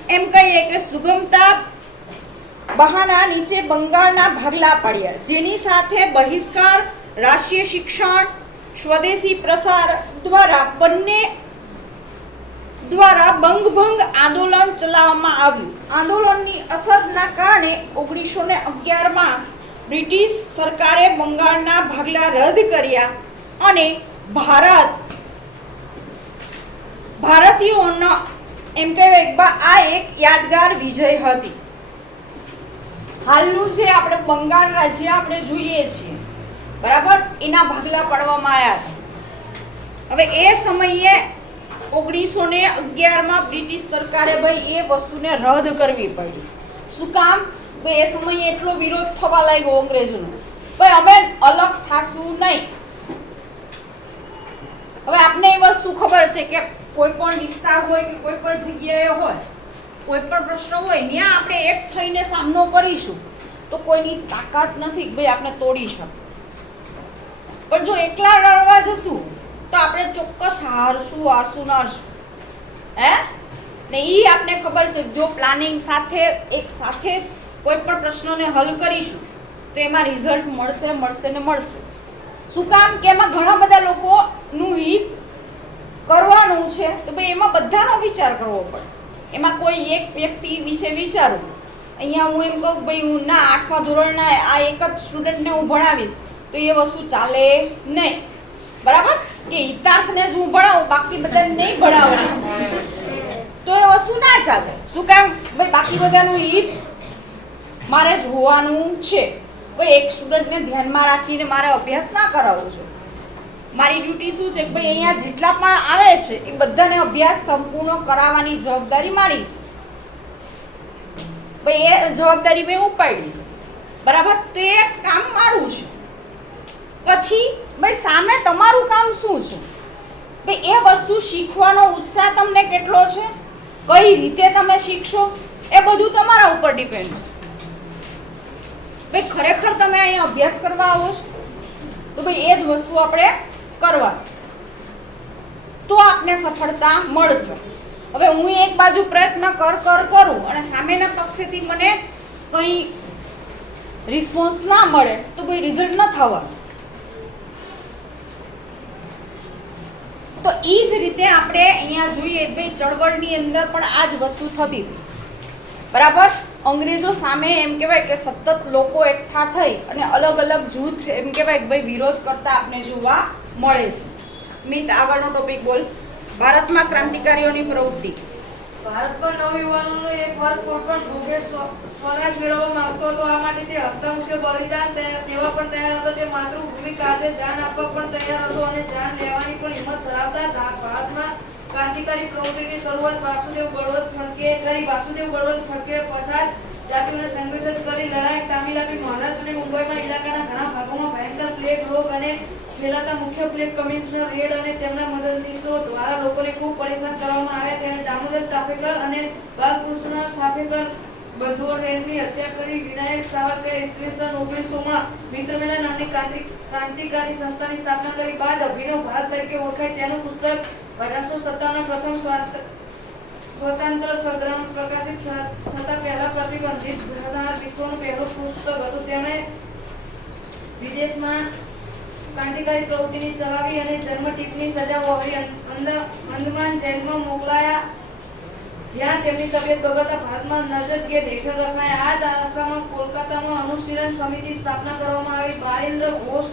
એમ કહીએ કે સુગમતા બહાના નીચે બંગાળના ભાગલા પાડ્યા, જેની સાથે બહિષ્કાર, રાષ્ટ્રીય શિક્ષણ, સ્વદેશી પ્રસાર બંને દ્વારા બંગભંગ આંદોલન ચલાવવામાં આવ્યું. આંદોલનની અસરના કારણે 1911માં બ્રિટિશ સરકારે બંગાળના ભાગલા રદ કર્યા અને ભારતીયોનો એમ કહેવાય આ એક યાદગાર વિજય હતી. હાલનું જે આપણે બંગાળ રાજ્ય આપણે જોઈએ છીએ, બરાબર, એના ભાગલા પાડવામાં આવ્યા હતા. હવે એ સમયે 1911માં બ્રિટિશ સરકારે ભાઈ એ વસ્તુને રદ કરવી પડી. શું કામ? ભાઈ એ સમયે એટલો વિરોધ થવા લાગ્યો અંગ્રેજોનો, ભાઈ અમે અલગ થાશું નહીં. હવે આપને એ વસ્તુ ખબર છે કે કોઈ પણ વિસ્તાર હોય કે કોઈ પણ જગ્યાએ હોય, કોઈ પણ પ્રશ્ન હોય, ત્યાં આપણે એક થઈને સામનો કરીશું તો કોઈની તાકાત નથી કે ભાઈ આપણે તોડી શકે. પણ જો એકલા લડવા જશું તો આપણે ચોક્કસ હારશું હે ને. ઈ આપને ખબર છે જો પ્લાનિંગ સાથે એક સાથે કોઈ પણ પ્રશ્નોને હલ કરીશું તો એમાં રિઝલ્ટ મળશે ને મળશે. શું કામ? કે એમાં ઘણા બધા લોકોનું હિત કરવાનું છે તો ભાઈ એમાં બધાનો વિચાર કરવો પડે. એમાં કોઈ એક વ્યક્તિ વિશે વિચારવું. અહીંયા હું એમ કહું ભાઈ હું ના 8મા ધોરણના આ એક જ સ્ટુડન્ટને હું ભણાવીશ તો એ વસ્તુ ચાલે નહીં, બરાબર. કે હિતાર્થને જ હું ભણાવું બાકી બધાને નહીં ભણાવું તો એ વસ્તુ ના ચાલે. શું કામ? ભાઈ બાકી બધાનું હિત મારે જોવાનું છે. ભાઈ એક સ્ટુડન્ટને ધ્યાનમાં રાખીને મારે અભ્યાસ ના કરાવવો જોઈએ. મારી ડ્યુટી શું છે કે ભાઈ અહીંયા જેટલા પણ આવે છે એ બધાને અભ્યાસ સંપૂર્ણ કરાવવાની જવાબદારી મારી છે. ભાઈ એ જવાબદારી મેં ઉપાડી છે, બરાબર. તો એ કામ મારું છે. પછી ભાઈ સામે તમારું કામ શું છે? ભાઈ એ વસ્તુ શીખવાનો ઉત્સાહ તમને કેટલો છે, કઈ રીતે તમે શીખશો એ બધું તમારા ઉપર ડિપેન્ડ છે. ભાઈ ખરેખર તમે અહીંયા અભ્યાસ કરવા આવો છો તો ભાઈ એ જ વસ્તુ આપણે કરવા તો આપને સફળતા મળશે. હવે હું એક બાજુ પ્રયત્ન કરું અને સામેના પક્ષેથી મને કંઈ રિસ્પોન્સ ના મળે તો કોઈ રિઝલ્ટ ન થવાનું. તો એ જ રીતે આપણે અહીંયા જોઈએ ભાઈ ચળવળની અંદર પણ આ જ વસ્તુ થતી હતી, બરાબર. અંગ્રેજો સામે એમ કહેવાય કે સતત લોકો એકઠા થઈ અને અલગ અલગ જૂથ એમ કહેવાય કે ભાઈ વિરોધ કરતા આપણે જોવા મળે છે. મિત આગળનો ટોપિક બોલ. ભારતમાં ક્રાંતિકારીઓની પ્રવૃત્તિ. ભારતમાં નવયુવાનોનો એક વર્ગ કોઈ પણ ભોગે સ્વરાજ મેળવવા માંગતો હતો. આ માટે તે હસ્તમુખ્ય બલિદાન દેવા પણ તૈયાર હતો. તે માતૃભૂમિ કાજે જાન આપવા પણ તૈયાર હતો અને જાન લેવાની પણ હિંમત ધરાવતા. ભારતમાં ક્રાંતિકારી પ્રવૃત્તિની શરૂઆત વાસુદેવ બળવંત ફડકે પછાત જાતિઓને સંગઠિત કરી લડાઈ તામીલ આપી. મહારાષ્ટ્ર અને મુંબઈમાં ઇલાકાના ઘણા ભાગોમાં ભયંકર પ્લેગ રોગ અને ફેલાતા મુખ્ય પ્લેગ કમિશનર રેડ અને તેમના મદદનીશો દ્વારા લોકોને ખૂબ પરેશાન કરવામાં આવ્યા. ત્યારે દામોદર ચાફેકર અને બાલકૃષ્ણ ચાફેકર બંધુઓ ટ્રેનની હત્યા કરી. વિનાયક સાવરકરે ઈસવીસન 1900 મિત્ર મેલા નામની ક્રાંતિકારી સંસ્થાની સ્થાપના કરી બાદ અભિનવ ભારત તરીકે ઓળખાય તેનું પુસ્તક 1857 પ્રથમ સ્વતંત્ર સંગ્રામ પ્રકાશિત થતા પહેલા પ્રતિબંધિત થનાર વિશ્વનું પહેલું પુસ્તક હતું. તેમણે વિદેશમાં ક્રાંતિકારી પ્રવૃત્તિની ચલાવી અને જન્મ ટીપની સજા વહોરી. અંદમાન જેલમાં મોકલાયા, જ્યાં તેમની તબિયત બગડતા ભારતમાં નજરકેદ હેઠળ રખાયા. આ જ આશામાં કોલકાતામાં અનુશીલન સમિતિ સ્થાપના કરવામાં આવી. બારેન્દ્ર ઘોષ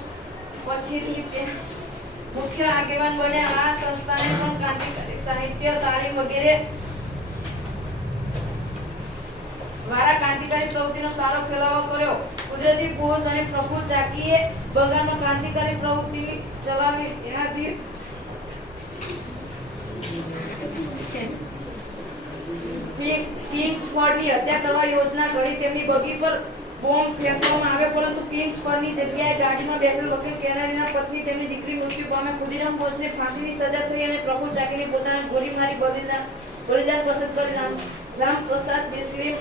પછીથી તે મુખ્ય આગેવાન બન્યા. આ સંસ્થાને પણ ક્રાંતિકારી સાહિત્ય, તાલીમ વગેરે દ્વારા ક્રાંતિકારી પ્રવૃત્તિનો સારો ફેલાવો કર્યો. કુદરતી બોઝ અને પ્રફુલ્લ ચાકીએ બંગાળમાં ક્રાંતિકારી પ્રવૃત્તિ ચલાવી. ન્યાયાધીશ કિંગ્સફોર્ડની હત્યા કરવા યોજના ઘડી. તેમની બગી પર બોમ્બ ફેંકવામાં આવ્યો, પરંતુ કિંગ્સફોર્ડની જગ્યાએ ગાડીમાં બેઠેલ વકીલ કેનેડીના પત્ની, તેમની દીકરી મૃત્યુ પામે. ખુદીરામ બોઝને ફાંસીની સજા થઈ અને પ્રફુલ્લ ચાકીને પોતાને ગોળી મારી બલિદાન પસંદ કરી. રામપ્રસાદ બિસ્મિલ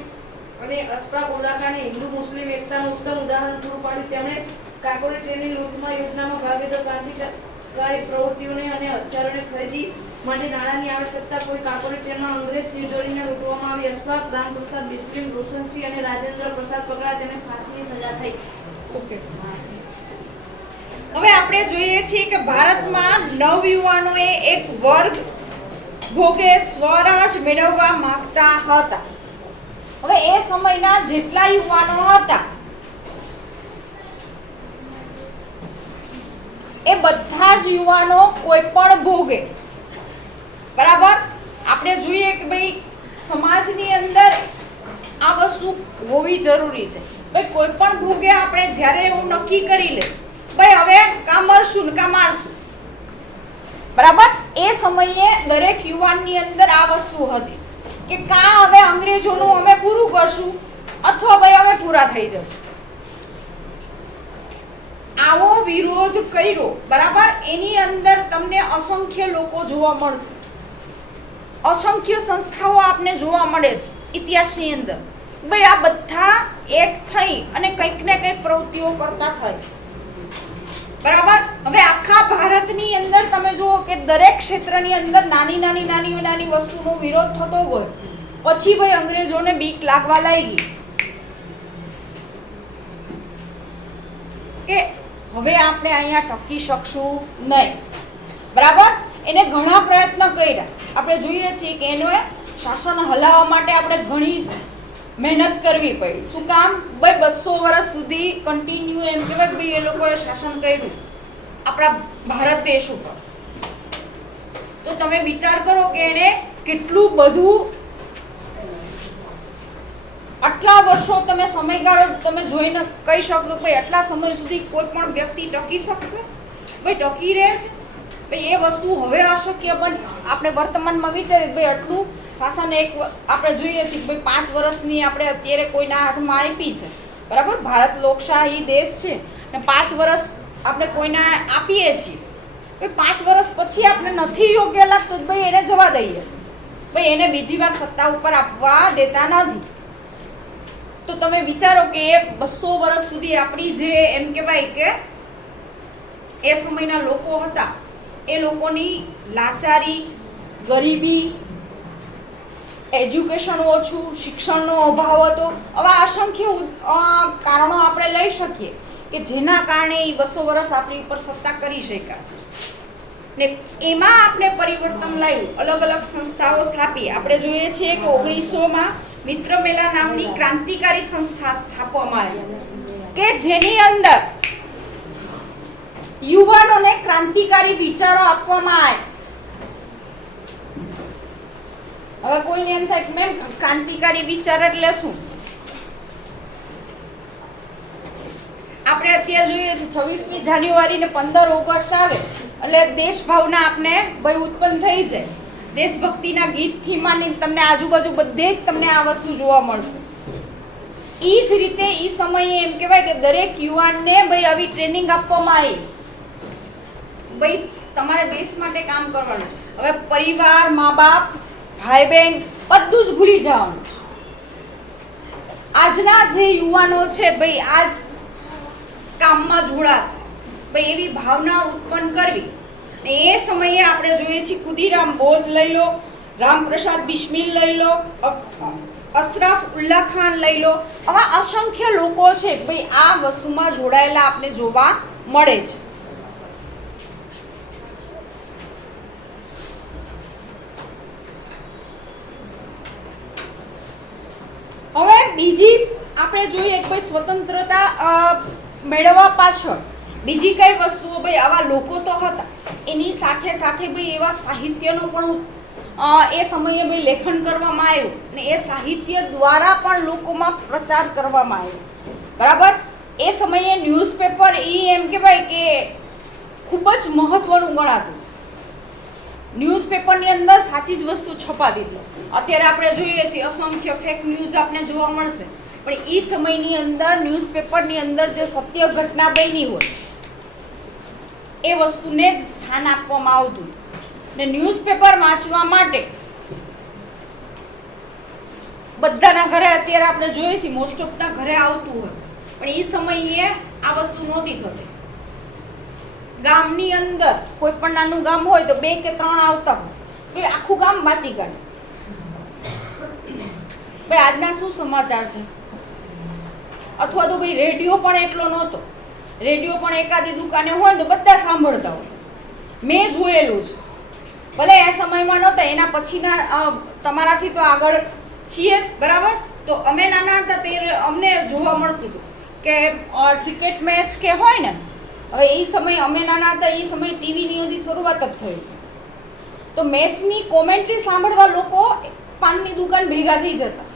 અને અશફાક ઉલ્લા ખાને હિન્દુ મુસ્લિમ એકતાનું ઉત્તમ ઉદાહરણ પૂરું પાડ્યું. તેમણે કાકોરી ટ્રેનની લૂંટમાં યોજનામાં ભાગ લીધો. ક્રાંતિકારી પ્રવૃત્તિઓને અને હથિયારોની ખરીદી માટે નાણાંની આવશ્યકતા કોઈ. કાકોરી ટ્રેનમાં અંગ્રેજ તિજોરીને લૂંટવામાં આવી. અશફાક, રામપ્રસાદ બિસ્મિલ, રોશનસિંહ અને રાજેન્દ્ર પ્રસાદ પકડાયા. તેમને ફાંસીની સજા થઈ. ઓકે, હવે આપણે જોઈએ છીએ કે ભારતમાં નવયુવાનોએ એક વર્ગ ભોગે સ્વરાજ મેળવવા માંગતા હતા. હવે એ સમયના જેટલા યુવાનો હતા એ બધા જ યુવાનો કોઈ પણ ભોગે, બરાબર. આપણે જોઈએ કે ભાઈ સમાજની અંદર આ વસ્તુ હોવી જરૂરી છે. ભાઈ કોઈ પણ ભોગે આપણે જ્યારે એવું નક્કી કરી લે ભાઈ હવે કાં મરશું ને કાં મારશું, બરાબર. એ સમયે દરેક યુવાનની અંદર આ વસ્તુ હતી કે કાં હવે અંગ્રેજોનું અમે પૂરું કરશું અથવા ભાઈ અમે પૂરા થઈ જશું. આવો વિરોધ કર્યો, બરાબર. એની અંદર તમને અસંખ્ય લોકો જોવા મળશે, અસંખ્ય સંસ્થાઓ આપને જોવા મળે છે ઇતિહાસની અંદર. ભાઈ આ બધા એક થઈ અને કંઈક ને કંઈક પ્રવૃત્તિઓ કરતા થાય, બરાબર. હવે આખા ભારતની અંદર તમે જુઓ કે દરેક ક્ષેત્રની અંદર નાની વસ્તુનો વિરોધ થતો ગયો. પછી ભાઈ અંગ્રેજોને બીક લાગવા લાગી કે હવે આપણે અહીંયા ટકી શકશું નહીં, બરાબર. એને ઘણા પ્રયત્ન કર્યા. આપણે જોઈએ છીએ કે એનો શાસન હલાવવા માટે આપણે ઘણી મહેનત કરવી પડી. શું કામ? ભાઈ 200 વર્ષ સુધી કન્ટિન્યુ એમ કહેવાય ભાઈ એ લોકોએ શાસન કર્યું આપણા ભારત દેશ ઉપર. તો તમે વિચાર કરો કે એને કેટલું બધું, આટલા વર્ષો તમે સમયગાળો તમે જોઈને કહી શકશો ભાઈ આટલા સમય સુધી કોઈ પણ વ્યક્તિ ટકી શકશે? ભાઈ ટકી રહે છે. ભાઈ એ વસ્તુ હવે અશક્ય બને. આપણે વર્તમાનમાં વિચારીએ ભાઈ આટલું શાસન એક આપણે જોઈએ છીએ ભાઈ 5 વર્ષની આપણે અત્યારે કોઈના હાથમાં આપી છે, બરાબર. ભારત લોકશાહી દેશ છે ને 5 વર્ષ આપણે કોઈને આપીએ છીએ. ભાઈ 5 વર્ષ પછી આપણે નથી યોગ્ય લાગતું ભાઈ એને જવા દઈએ, ભાઈ એને બીજી વાર સત્તા ઉપર આપવા દેતા નથી. તો તમે વિચારો કે 200 વર્ષ સુધી આપણી જે એમ કહેવાય કે એ સમયના લોકો હતા એ લોકોની લાચારી, ગરીબી, એજ્યુકેશન ઓછું, શિક્ષણનો અભાવ હતો. આવા અસંખ્ય કારણો આપણે લઈ શકીએ કે જેના કારણે એ 200 વર્ષ આપણી ઉપર સત્તા કરી શક્યા છે. ને એમાં આપણે પરિવર્તન લાવ્યું, અલગ અલગ સંસ્થાઓ સ્થાપી. આપણે જોઈએ છીએ કે 1900માં મિત્ર મેલા નામની ક્રાંતિકારી સંસ્થા સ્થાપવામાં આવી કે જેની અંદર યુવાનોને ક્રાંતિકારી વિચારો આપવામાં આવે. હવે કોઈને એમ થાય કે મેમ ક્રાંતિકારી વિચાર એટલે શું? આપણે અત્યારે જોઈએ છે 26મી જાન્યુઆરી ને 15 ઓગસ્ટ આવે એટલે દેશભાવના આપણે ભાઈ ઉત્પન્ન થઈ જાય. દેશભક્તિના ગીતથી માંડીને તમને આજુબાજુ બધે જ તમને આ વસ્તુ જોવા મળશે. એ જ રીતે એ સમયે એમ કહેવાય કે દરેક યુવાનને ભાઈ આવી ટ્રેનિંગ આપવામાં આવી. ભાઈ તમારે દેશ માટે કામ કરવાનું છે. હવે પરિવાર, મા બાપ, ભાઈ બહેન બધું જ ભૂલી જવાનું છે. આજના જે યુવાનો છે ભાઈ આજ કામમાં જોડાશે ભાઈ એવી ભાવના ઉત્પન્ન કરવી. ને એ સમયે આપણે જોઈએ છીએ ખુદીરામ બોઝ લઈ લો, રામપ્રસાદ બિસ્મિલ લઈ લો, અશરફ ઉલ્લા ખાન લઈ લો, આવા અસંખ્ય લોકો છે ભાઈ આ વસ્તુમાં જોડાયેલા આપણે જોવા મળે છે. હવે બીજી આપણે જોઈએ કે ભાઈ સ્વતંત્રતા મેળવવા પાછળ બીજી કઈ વસ્તુઓ ભાઈ આવા લોકો તો હતા, એની સાથે સાથે ભાઈ એવા સાહિત્યનો પણ એ સમયે ભાઈ લેખન કરવામાં આવ્યું ને એ સાહિત્ય દ્વારા પણ લોકોમાં પ્રચાર કરવામાં આવ્યો. બરાબર. એ સમયે ન્યૂઝપેપર એમ કહેવાય કે ખૂબ જ મહત્વનું ગણાતું. ન્યૂઝપેપરની અંદર સાચી જ વસ્તુ છપાતી હતી. અત્યારે આપણે જોઈએ છીએ અસંખ્ય ફેક ન્યૂઝ આપણે જોવા મળશે, પણ એ સમયની અંદર ન્યૂઝપેપરની અંદર જે સત્ય ઘટના બની હોય એ વસ્તુને જ સ્થાન આપવામાં આવતું. ને ન્યૂઝપેપર વાંચવા માટે બધાના ઘરે અત્યારે આપણે જોઈએ છીએ મોસ્ટ ઓફના ઘરે આવતું હશે, પણ એ સમયે આ વસ્તુ નહોતી થતી. ગામની અંદર કોઈ પણ નાનું ગામ હોય તો 2 કે 3 આવતા હોય, એ આખું ગામ વાંચી કાઢે. ભાઈ આજના શું સમાચાર છે? અથવા તો ભાઈ રેડિયો પણ એટલો નહોતો. રેડિયો પણ એકાદી દુકાને હોય તો બધા સાંભળતા હોય. મેં જોયેલું છે, ભલે એ સમયમાં નહોતા, એના પછીના તમારાથી તો આગળ છીએ જ. બરાબર. તો અમે નાના હતા તે અમને જોવા મળતું હતું કે ક્રિકેટ મેચ કે હોય ને, હવે એ સમય અમે નાના હતા એ સમય ટીવીની હજી શરૂઆત જ થઈ, તો મેચની કોમેન્ટ્રી સાંભળવા લોકો પાનની દુકાન ભેગા થઈ જતા.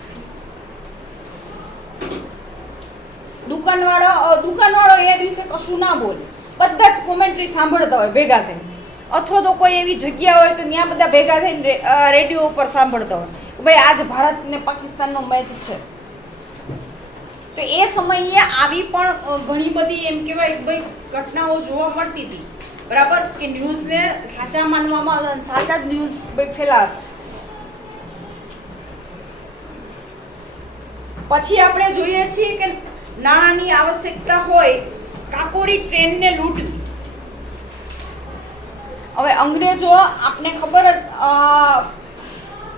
દુકાનવાળો એ દિવસે કશું ના બોલે, બધા જ કોમેન્ટ્રી સાંભળતા હોય ભેગા થઈને. અથવા તો કોઈ એવી જગ્યા હોય તો ત્યાં બધા ભેગા થઈને રેડિયો ઉપર સાંભળતા હોય ભાઈ આજ ભારત ને પાકિસ્તાનનો મેચ છે. તો એ સમયે આવી પણ ઘણી બધી એમ કહેવાય ભાઈ ઘટનાઓ જોવા મળતી હતી. બરાબર. કે ન્યૂઝને સાચા માનવામાં, સાચા જ ન્યૂઝ ભાઈ ફેલાવતા. પછી આપણે જોઈએ છીએ કે નાણાંની આવશ્યકતા હોય, કાકોરી ટ્રેનને લૂંટવી. હવે અંગ્રેજો આપને ખબર જ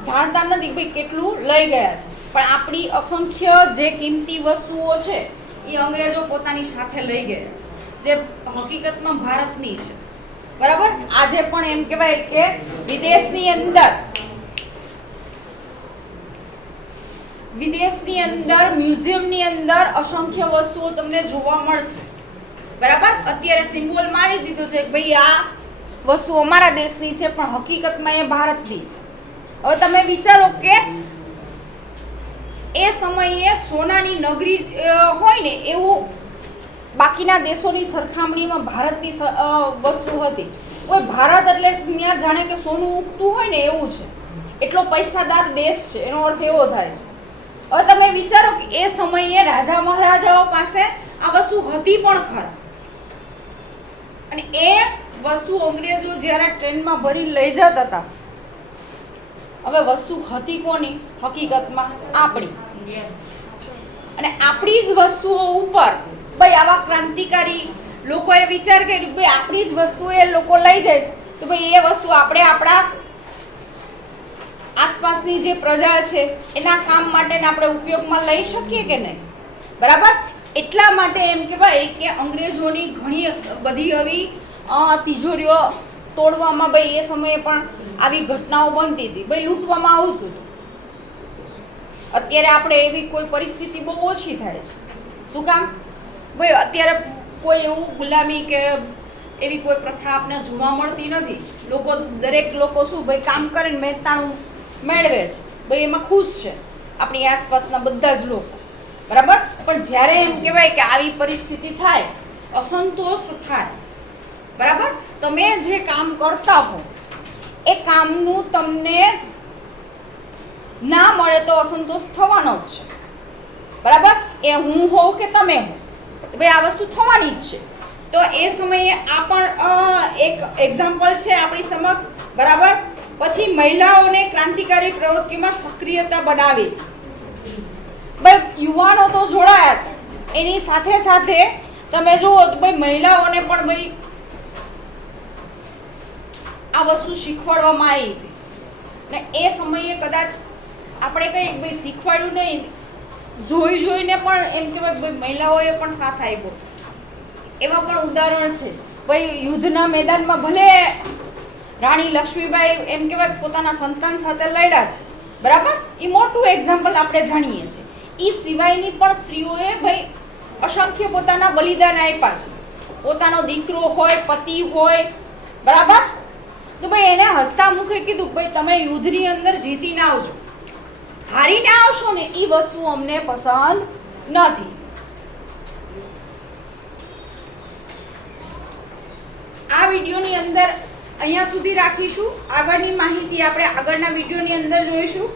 જાણતા નથી ભાઈ કેટલું લઈ ગયા છે, પણ આપણી અસંખ્ય જે કિંમતી વસ્તુઓ છે એ અંગ્રેજો પોતાની સાથે લઈ ગયા છે, જે હકીકતમાં ભારતની છે. બરાબર. આજે પણ એમ કહેવાય કે વિદેશની અંદર મ્યુઝિયમની અંદર અસંખ્ય વસ્તુઓ તમને જોવા મળશે. બરાબર. અત્યારે સિમ્બોલ મારી દીધું છે કે ભાઈ આ વસ્તુ અમારા દેશની છે, પણ હકીકતમાં એ ભારતની છે. હવે તમે વિચારો કે એ સમયે સોનાની નગરી હોય ને એવું બાકીના દેશોની સરખામણીમાં ભારતની વસ્તુ હતી. કોઈ ભારત એટલે ત્યાં જાણે કે સોનું ઉગતું હોય ને એવું છે, એટલો પૈસાદાર દેશ છે, એનો અર્થ એવો થાય છે. હવે તમે વિચારો કે એ સમયે રાજા મહારાજાઓ પાસે આ વસ્તુ હતી પણ ખરા, અને એ વસ્તુ અંગ્રેજો જ્યારે ટ્રેનમાં ભરી લઈ જતા હતા. હવે વસ્તુ હતી કોની? હકીકતમાં આપણી. અને આપણી જ વસ્તુઓ ઉપર ભાઈ આવા ક્રાંતિકારી લોકોએ વિચાર કર્યો કે ભાઈ આપણી જ વસ્તુ એ લોકો લઈ જાય તો ભાઈ એ વસ્તુ આપણે આપણા આસપાસની જે પ્રજા છે એના કામ માટે આપણે ઉપયોગમાં લઈ શકીએ કે નહીં. બરાબર. એટલા માટે એમ કહેવાય કે અંગ્રેજોની ઘણી બધી આવી તિજોરીઓ તોડવામાં ભાઈ એ સમયે પણ આવી ઘટનાઓ બનતી હતી, ભાઈ લૂંટવામાં આવતું હતું. અત્યારે આપણે એવી કોઈ પરિસ્થિતિ બહુ ઓછી થાય છે. શું કામ? ભાઈ અત્યારે કોઈ એવું ગુલામી કે એવી કોઈ પ્રથા આપણે જોવા મળતી નથી. દરેક લોકો શું ભાઈ કામ કરીને મહેનતાણું મેળવે છે, ભાઈ એમાં ખુશ છે આપણી આસપાસના બધા જ લોકો. બરાબર. પણ જ્યારે એમ કહેવાય કે આવી પરિસ્થિતિ થાય, અસંતોષ થાય. બરાબર. તમે જે કામ કરતા હો એ કામનું તમને ના મળે તો અસંતોષ થવાનો જ છે. બરાબર. એ હું હોઉં કે તમે હો, ભાઈ આ વસ્તુ થવાની જ છે. તો એ સમયે આ પણ એક એક્ઝામ્પલ છે આપણી સમક્ષ. બરાબર. પછી મહિલાઓને ક્રાંતિકારી પ્રવૃત્તિમાં સક્રિયતા બનાવી. ભાઈ યુવાનો તો જોડાયા હતા, એની સાથે સાથે તમે જુઓ તો ભાઈ મહિલાઓને પણ ભાઈ આ વસ્તુ શીખવાડવામાં આવી ને એ સમયે કદાચ આપણે કંઈ ભાઈ શીખવાડ્યું નહીં, જોઈને પણ એમ કહેવાય ભાઈ મહિલાઓએ પણ સાથ આપ્યો. એવા પણ ઉદાહરણ છે. ભાઈ યુદ્ધના મેદાનમાં ભલે રાણી લક્ષ્મીબાઈ એમ કહેવાય પોતાના સંતાન સાથે લડ્યા, બરાબર, એ મોટું એક્ઝામ્પલ આપણે જાણીએ છીએ. એ સિવાયની પણ સ્ત્રીઓએ ભાઈ અસંખ્ય પોતાના બલિદાન આપ્યા છે. પોતાનો દીકરો હોય, પતિ હોય, બરાબર. તો ભાઈ એને હસતા મુખે કીધું ભાઈ તમે યુદ્ધની અંદર જીતીને આવજો, હારીને આવશો ને એ વસ્તુ અમને પસંદ નથી. આ વિડીયોની અંદર અહીંયા સુધી રાખીશું. આગળની માહિતી આપણે આગળના વિડીયોની અંદર જોઈશું.